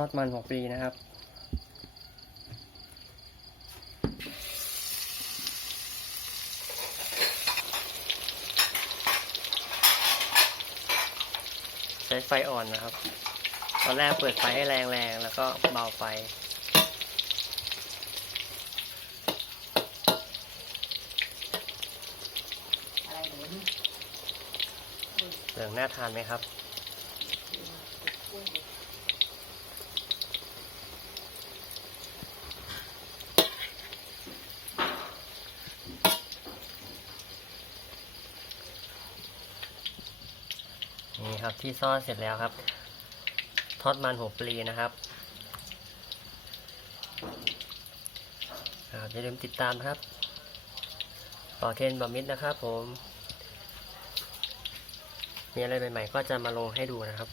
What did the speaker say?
อดมันหัวปลีนะครับ ใช้ไฟอ่อนนะครับ ตอนแรกเปิดไฟให้แรงๆ แล้วก็เบาไฟอะไรหนูเหลืองน่าทานไหมครับ นี่ครับ ที่ซ่อนเสร็จแล้วครับ ทอดมันหัวปลีนะครับอย่าลืมติดตามครับปอเทนบะมิดนะครับผม มีอะไรใหม่ๆก็จะมาลงให้ดูนะครับ